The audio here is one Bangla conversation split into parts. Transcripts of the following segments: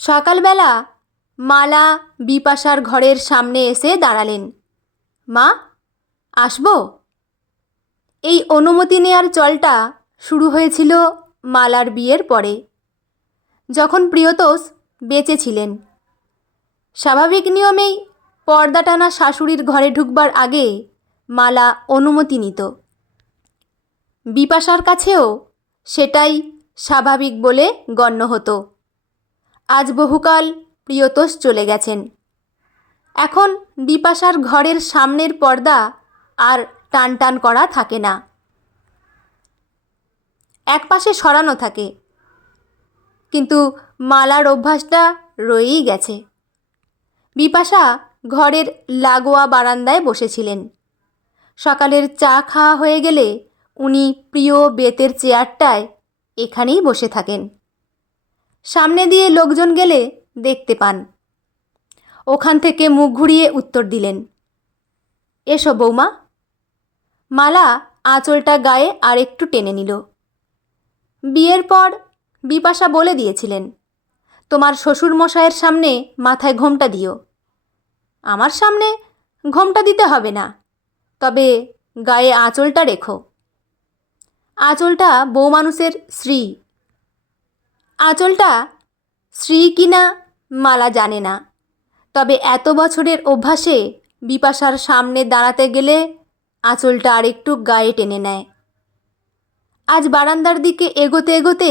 সকালবেলা মালা বিপাশার ঘরের সামনে এসে দাঁড়ালেন। মা, আসবো? এই অনুমতি নেয়ার চলটা শুরু হয়েছিল মালার বিয়ের পরে, যখন প্রিয়তোষ বেঁচে ছিলেন। স্বাভাবিক নিয়মেই পর্দা টানা শাশুড়ির ঘরে ঢুকবার আগে মালা অনুমতি নিত। বিপাশার কাছেও সেটাই স্বাভাবিক বলে গণ্য হতো। আজ বহুকাল প্রিয়তোষ চলে গেছেন। এখন বিপাশার ঘরের সামনের পর্দা আর টান টান করা থাকে না, একপাশে সরানো থাকে। কিন্তু মালার অভ্যাসটা রয়েই গেছে। বিপাশা ঘরের লাগোয়া বারান্দায় বসেছিলেন। সকালের চা খাওয়া হয়ে গেলে উনি প্রিয় বেতের চেয়ারটায় এখানেই বসে থাকেন। সামনে দিয়ে লোকজন গেলে দেখতে পান। ওখান থেকে মুখ ঘুরিয়ে উত্তর দিলেন, এসো বৌমা। মালা আঁচলটা গায়ে আর একটু টেনে নিল। বিয়ের পর বিপাশা বলে দিয়েছিলেন, তোমার শ্বশুর মশাইয়ের সামনে মাথায় ঘোমটা দিও। আমার সামনে ঘোমটা দিতে হবে না, তবে গায়ে আঁচলটা রেখো। আঁচলটা বউ মানুষের শ্রী। আঁচলটা শ্রী কিনা মালা জানে না, তবে এত বছরের অভ্যাসে বিপাশার সামনে দাঁড়াতে গেলে আঁচলটা আরেকটু গায়ে টেনে নেয়। আজ বারান্দার দিকে এগোতে এগোতে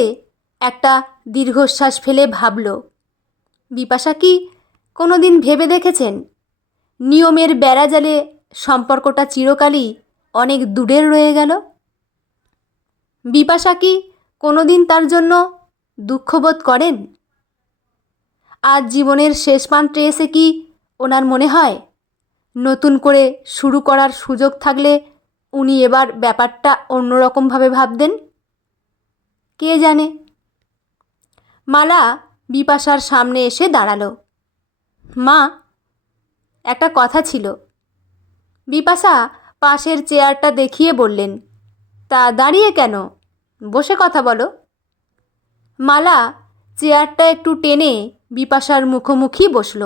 একটা দীর্ঘশ্বাস ফেলে ভাবল, বিপাশা কি কোনো দিন ভেবে দেখেছেন নিয়মের বেড়াজালে সম্পর্কটা চিরকালই অনেক দূরের রয়ে গেল? বিপাশা কি কোনো দিন তার জন্য দুঃখবোধ করেন? আজ জীবনের শেষ প্রান্তে এসে কি ওনার মনে হয় নতুন করে শুরু করার সুযোগ থাকলে উনি এবার ব্যাপারটা অন্যরকমভাবে ভাবতেন? কে জানে। মালা বিপাশার সামনে এসে দাঁড়ালো। মা, একটা কথা ছিল। বিপাশা পাশের চেয়ারটা দেখিয়ে বললেন, তা দাঁড়িয়ে কেন, বসে কথা বলো। মালা চেয়ারটা একটু টেনে বিপাশার মুখোমুখি বসল।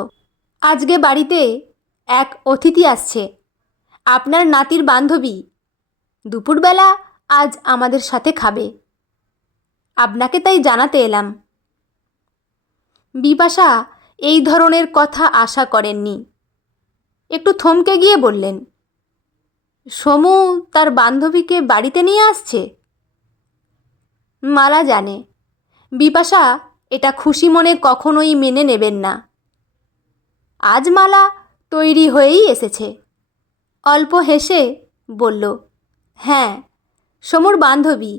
আজকে বাড়িতে এক অতিথি আসছে, আপনার নাতির বান্ধবী। দুপুরবেলা আজ আমাদের সাথে খাবে, আপনাকে তাই জানাতে এলাম। বিপাশা এই ধরনের কথা আশা করেননি। একটু থমকে গিয়ে বললেন, সমু তার বান্ধবীকে বাড়িতে নিয়ে আসছে? মালা জানে বিপাশা এটা খুশি মনে কখনোই মেনে নেবেন না। আজ মালা তৈরি হয়েই এসেছে। অল্প হেসে বলল, হ্যাঁ, সমুর বান্ধবী।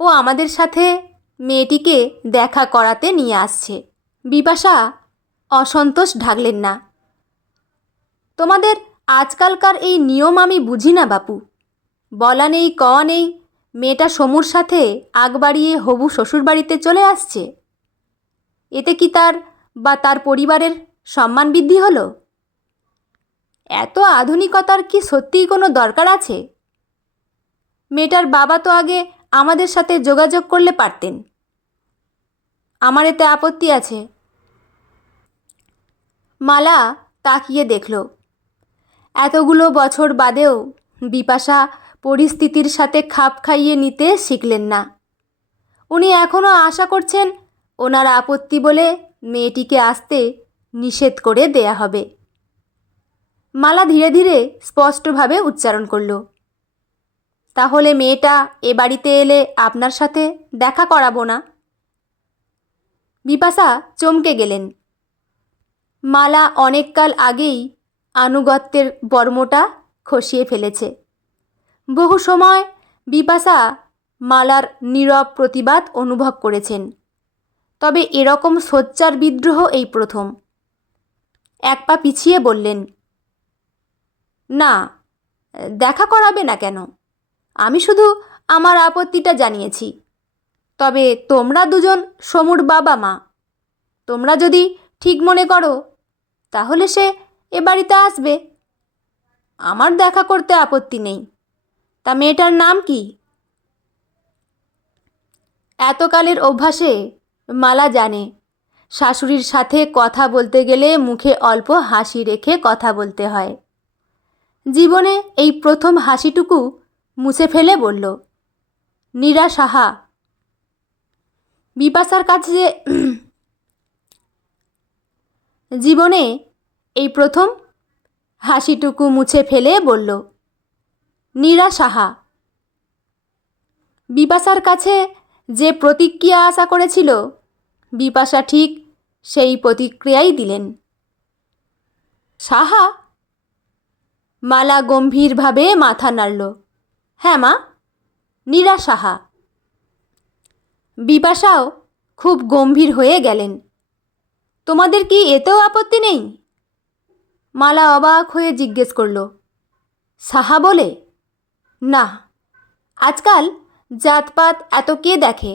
ও আমাদের সাথে মেয়েটিকে দেখা করাতে নিয়ে আসছে। বিপাশা অসন্তোষ ঢাকলেন না। তোমাদের আজকালকার এই নিয়ম আমি বুঝি না বাপু। বলা নেই কওয়া নেই, মেয়েটা সমুর সাথে আগ বাড়িয়ে হবু শ্বশুরবাড়িতে চলে আসছে। এতে কি তার বা তার পরিবারের সম্মান বৃদ্ধি হলো? এত আধুনিকতার কি সত্যিই কোনো দরকার আছে? মেয়েটার বাবা তো আগে আমাদের সাথে যোগাযোগ করলে পারতেন। আমার এতে আপত্তি আছে। মালা তাকিয়ে দেখল। এতগুলো বছর বাদেও বিপাশা পরিস্থিতির সাথে খাপ খাইয়ে নিতে শিখলেন না। উনি এখনও আশা করছেন ওনার আপত্তি বলে মেয়েটিকে আসতে নিষেধ করে দেয়া হবে। মালা ধীরে ধীরে স্পষ্টভাবে উচ্চারণ করল, তাহলে মেয়েটা এ বাড়িতে এলে আপনার সাথে দেখা করাবো না? বিপাশা চমকে গেলেন। মালা অনেককাল আগেই আনুগত্যের বর্মটা খসিয়ে ফেলেছে। বহু সময় বিপাশা মালার নীরব প্রতিবাদ অনুভব করেছেন, তবে এরকম সোচ্চার বিদ্রোহ এই প্রথম। এক পা পিছিয়ে বললেন, না, দেখা করাবে না কেন? আমি শুধু আমার আপত্তিটা জানিয়েছি। তবে তোমরা দুজন সমুর বাবা মা, তোমরা যদি ঠিক মনে করো তাহলে সে এ বাড়িতে আসবে। আমার দেখা করতে আপত্তি নেই। তা মেয়েটার নাম কি? এতকালের অভ্যাসে মালা জানে শাশুড়ির সাথে কথা বলতে গেলে মুখে অল্প হাসি রেখে কথা বলতে হয়। জীবনে এই প্রথম হাসিটুকু মুছে ফেলে বলল, নীরা সাহা। বিপাশার কাছে জীবনে এই প্রথম হাসিটুকু মুছে ফেলে বলল, নীরা সাহা। বিপাশার কাছে যে প্রতিক্রিয়া আশা করেছিল, বিপাশা ঠিক সেই প্রতিক্রিয়াই দিলেন। সাহা? মালা গম্ভীরভাবে মাথা নাড়ল। হ্যাঁ মা, নীরা সাহা। বিপাশাও খুব গম্ভীর হয়ে গেলেন। তোমাদের কি এতেও আপত্তি নেই? মালা অবাক হয়ে জিজ্ঞেস করল। সাহা বলে? না, আজকাল জাতপাত এত কে দেখে?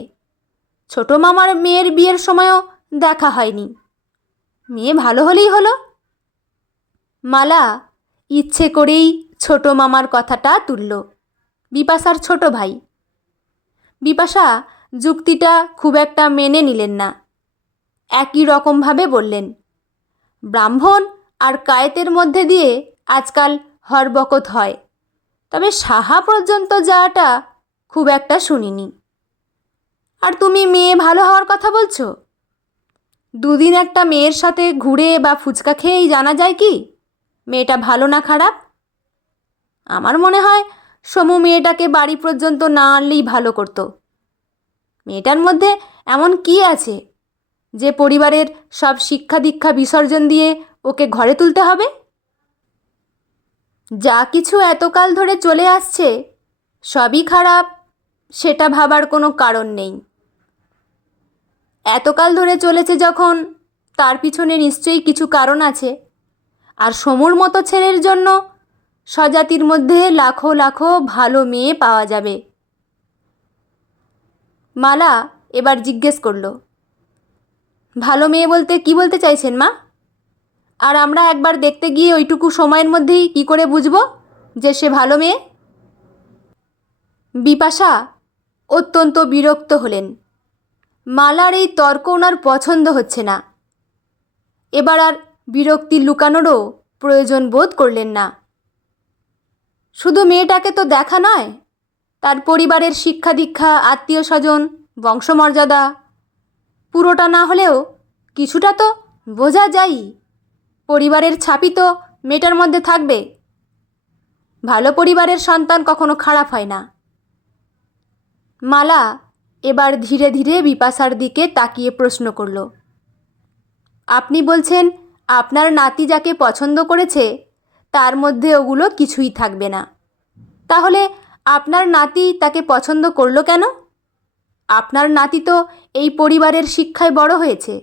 ছোট মামার মেয়ের বিয়ের সময়ও দেখা হয়নি। মেয়ে ভালো হলেই হলো। মালা ইচ্ছে করেই ছোট মামার কথাটা তুলল, বিপাশার ছোট ভাই। বিপাশা যুক্তিটা খুব একটা মেনে নিলেন না। একই রকমভাবে বললেন, ব্রাহ্মণ আর কায়েতের মধ্যে দিয়ে আজকাল হরবকত হয়, তবে সাহা পর্যন্ত যাওয়াটা খুব একটা শুনিনি। আর তুমি মেয়ে ভালো হওয়ার কথা বলছো? দুদিন একটা মেয়ের সাথে ঘুরে বা ফুচকা খেয়েই জানা যায় কি মেয়েটা ভালো না খারাপ? আমার মনে হয় সমু মেয়েটাকে বাড়ি পর্যন্ত না আনলেই ভালো করত। মেয়েটার মধ্যে এমন কি আছে যে পরিবারের সব শিক্ষা দীক্ষা বিসর্জন দিয়ে ওকে ঘরে তুলতে হবে? যা কিছু এতকাল ধরে চলে আসছে সবই খারাপ, সেটা ভাবার কোনো কারণ নেই। এতকাল ধরে চলেছে যখন, তার পিছনে নিশ্চয়ই কিছু কারণ আছে। আর সমুর মতো ছেলের জন্য স্বজাতির মধ্যে লাখো লাখো ভালো মেয়ে পাওয়া যাবে। মালা এবার জিজ্ঞেস করল, ভালো মেয়ে বলতে কি বলতে চাইছেন মা? আর আমরা একবার দেখতে গিয়ে ওইটুকু সময়ের মধ্যেই কি করে বুঝব যে সে ভালো মেয়ে? বিপাশা অত্যন্ত বিরক্ত হলেন। মালার এই তর্ক ওনার পছন্দ হচ্ছে না। এবার আর বিরক্তি লুকানোরও প্রয়োজন বোধ করলেন না। শুধু মেয়েটাকে তো দেখা নয়, তার পরিবারের শিক্ষা দীক্ষা, আত্মীয় স্বজন, বংশমর্যাদা পুরোটা না হলেও কিছুটা তো বোঝা যায়। পরিবারের ছাপই তো মেয়েটার মধ্যে থাকবে। ভালো পরিবারের সন্তান কখনো খারাপ হয় না। মালা এবার ধীরে ধীরে বিপাশার দিকে তাকিয়ে প্রশ্ন করল, আপনি বলছেন আপনার নাতি যাকে পছন্দ করেছে তার মধ্যে ওগুলো কিছুই থাকবে না। তাহলে আপনার নাতি তাকে পছন্দ করলো কেন? আপনার নাতি তো এই পরিবারের শিক্ষায় বড় হয়েছে।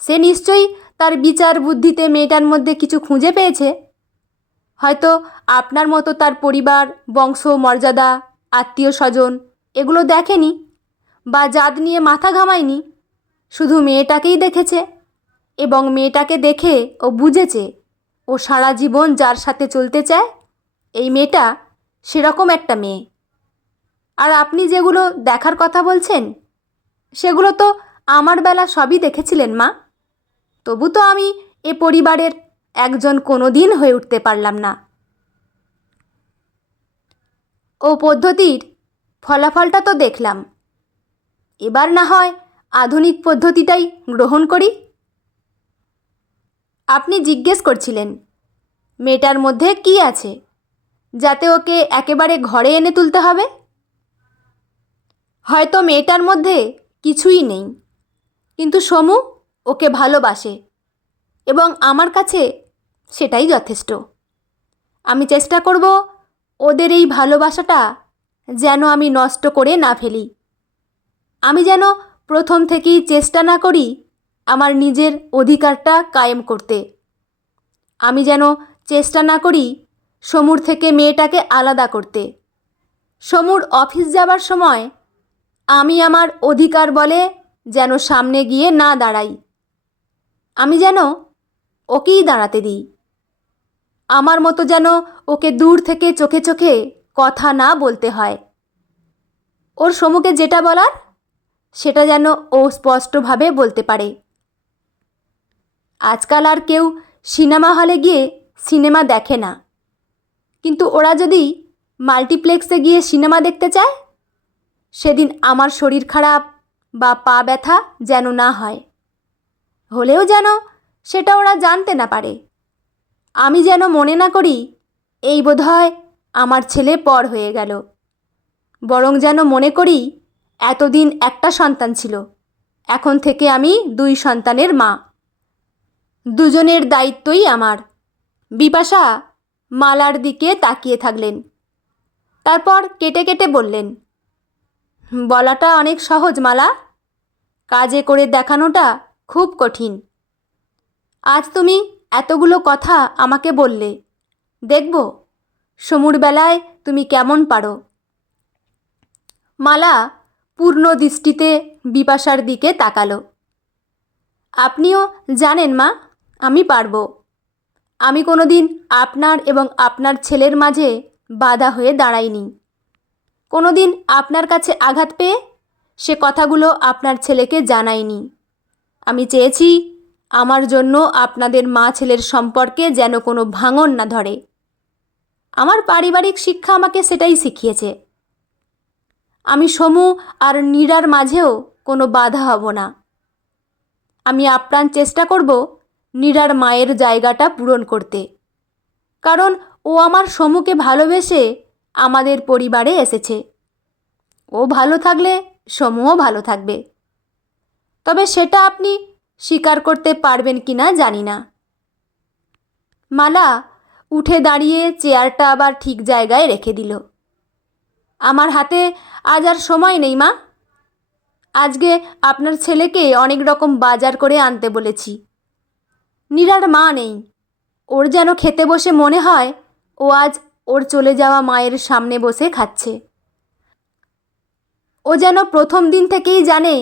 সে নিশ্চয়ই তার বিচার বুদ্ধিতে মেয়েটার মধ্যে কিছু খুঁজে পেয়েছে। হয়তো আপনার মতো তার পরিবার, বংশ মর্যাদা, আত্মীয় স্বজন এগুলো দেখেনি বা জাত নিয়ে মাথা ঘামায়নি। শুধু মেয়েটাকেই দেখেছে এবং মেয়েটাকে দেখে ও বুঝেছে ও সারা জীবন যার সাথে চলতে চায় এই মেয়েটা সেরকম একটা মেয়ে। আর আপনি যেগুলো দেখার কথা বলছেন সেগুলো তো আমার বেলা সবই দেখেছিলেন মা। তবু তো আমি এ পরিবারের একজন কোনো দিন হয়ে উঠতে পারলাম না। ও পদ্ধতির ফলাফলটা তো দেখলাম। এবার না হয় আধুনিক পদ্ধতিটাই গ্রহণ করি। আপনি জিজ্ঞেস করছিলেন মেয়েটার মধ্যে কি আছে যাতে ওকে একেবারে ঘরে এনে তুলতে হবে? হয়তো মেয়েটার মধ্যে কিছুই নেই, কিন্তু সমু ওকে ভালোবাসে এবং আমার কাছে সেটাই যথেষ্ট। আমি চেষ্টা করব ওদের এই ভালোবাসাটা যেন আমি নষ্ট করে না ফেলি। আমি যেন প্রথম থেকেই চেষ্টা না করি আমার নিজের অধিকারটা কায়েম করতে। আমি যেন চেষ্টা না করি সমুর থেকে মেয়েটাকে আলাদা করতে। সমুর অফিস যাবার সময় আমি আমার অধিকার বলে যেন সামনে গিয়ে না দাঁড়াই। আমি যেন ওকেই দাঁড়াতে দিই। আমার মতো যেন ওকে দূর থেকে চোখে চোখে কথা না বলতে হয়। ওর সমুকে যেটা বলার সেটা যেন ও স্পষ্টভাবে বলতে পারে। আজকাল আর কেউ সিনেমা হলে গিয়ে সিনেমা দেখে না, কিন্তু ওরা যদি মাল্টিপ্লেক্সে গিয়ে সিনেমা দেখতে চায়, সেদিন আমার শরীর খারাপ বা পা ব্যথা যেন না হয়, হলেও যেন সেটা ওরা জানতে না পারে। আমি যেন মনে না করি এই বোধহয় আমার ছেলে পর হয়ে গেল, বরং যেন মনে করি এতদিন একটা সন্তান ছিল, এখন থেকে আমি 2 সন্তানের মা, দুজনের দায়িত্বই আমার। বিপাশা মালার দিকে তাকিয়ে থাকলেন, তারপর কেটে কেটে বললেন, বলাটা অনেক সহজ মালা, কাজে করে দেখানোটা খুব কঠিন। আজ তুমি এতগুলো কথা আমাকে বললে, দেখব সমুর বেলায় তুমি কেমন পারো। মালা পূর্ণ দৃষ্টিতে বিপাশার দিকে তাকালো। আপনিও জানেন মা, আমি পারবো। আমি কোনোদিন আপনার এবং আপনার ছেলের মাঝে বাধা হয়ে দাঁড়াইনি। কোনোদিন আপনার কাছে আঘাত পেয়ে সে কথাগুলো আপনার ছেলেকে জানাইনি। আমি চেয়েছি আমার জন্য আপনাদের মা ছেলের সম্পর্কে যেন কোনো ভাঙন না ধরে। আমার পারিবারিক শিক্ষা আমাকে সেটাই শিখিয়েছে। আমি সমু আর নীরার মাঝেও কোনো বাধা হব না। আমি আপ্রাণ চেষ্টা করব নীরার মায়ের জায়গাটা পূরণ করতে, কারণ ও আমার সমুকে ভালোবেসে আমাদের পরিবারে এসেছে। ও ভালো থাকলে সমুও ভালো থাকবে। তবে সেটা আপনি স্বীকার করতে পারবেন কি না জানি না। মালা উঠে দাঁড়িয়ে চেয়ারটা আবার ঠিক জায়গায় রেখে দিল। আমার হাতে আজ আর সময় নেই মা। আজকে আপনার ছেলেকে অনেক রকম বাজার করে আনতে বলেছি। নীরার মা নেই, ওর যেন খেতে বসে মনে হয় ও আজ ওর চলে যাওয়া মায়ের সামনে বসে খাচ্ছে। ও যেন প্রথম দিন থেকেই জানে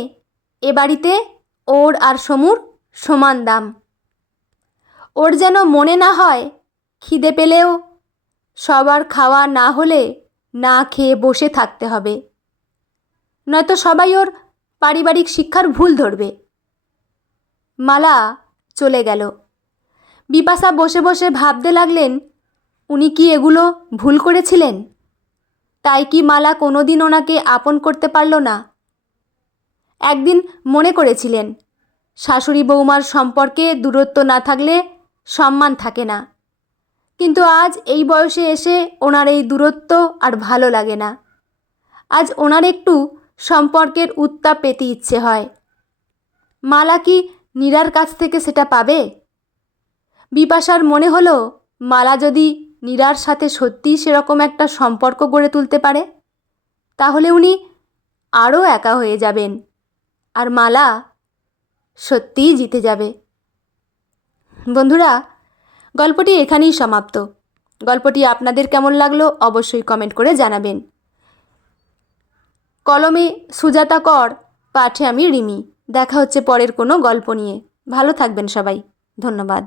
এ বাড়িতে ওর আর সমুর সমান দাম। ওর যেন মনে না হয় খিদে পেলেও সবার খাওয়া না হলে না খেয়ে বসে থাকতে হবে, নয়তো সবাই ওর পারিবারিক শিক্ষার ভুল ধরবে। মালা চলে গেল। বিপাশা বসে বসে ভাবতে লাগলেন, উনি কি এগুলো ভুল করেছিলেন? তাই কি মালা কোনোদিন ওনাকে আপন করতে পারল না? একদিন মনে করেছিলেন শাশুড়ি বৌমার সম্পর্কে দূরত্ব না থাকলে সম্মান থাকে না, কিন্তু আজ এই বয়সে এসে ওনার এই দূরত্ব আর ভালো লাগে না। আজ ওনার একটু সম্পর্কের উত্তাপ পেতে ইচ্ছে হয়। মালা কি নীরার কাছ থেকে সেটা পাবে? বিপাশার মনে হলো মালা যদি নীরার সাথে সত্যিই সেরকম একটা সম্পর্ক গড়ে তুলতে পারে, তাহলে উনি আরও একা হয়ে যাবেন, আর মালা সত্যিই জিতে যাবে। বন্ধুরা, গল্পটি এখানেই সমাপ্ত। গল্পটি আপনাদের কেমন লাগলো অবশ্যই কমেন্ট করে জানাবেন। কলমে সুজাতা কর, পাঠে আমি রিমি। দেখা হচ্ছে পরের কোনো গল্প নিয়ে। ভালো থাকবেন সবাই। ধন্যবাদ।